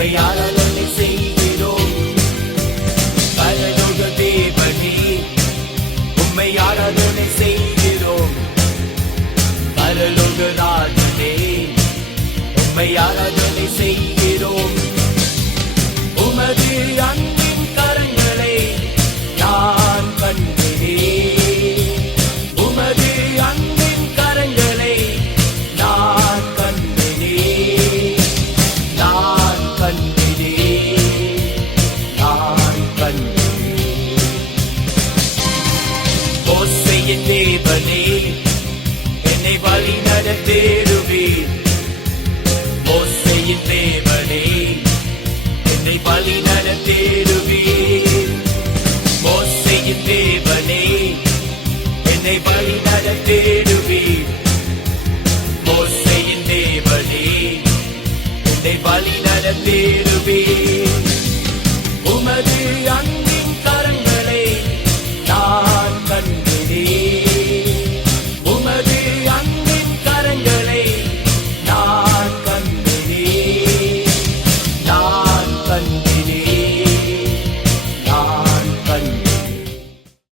உம்மை ஆராதனை செய்கிறோம். பரலோக தேவனே உம்மை ஆராதனை செய்கிறோம். பரலோக ராஜனே உம்மை ஆராதனை செய்கிறோம். உமது அன்பின் கரங்களை நான் கண்டேன். உமது அன்பின் கரங்களை நான் கண்டேன். நான் கண்டேன். நான் கண்டேன். மோசேயின் தேவனே என்னை வழி நடத்திடுவீர். மோசேயின் தேவனே என்னை வழி நடத்திடுவீர். மோசேயின் தேவனே என்னை வழி நடத்திடுவீர். மோசேயின் தேவனே என்னை வழி நடத்திடுவீர்.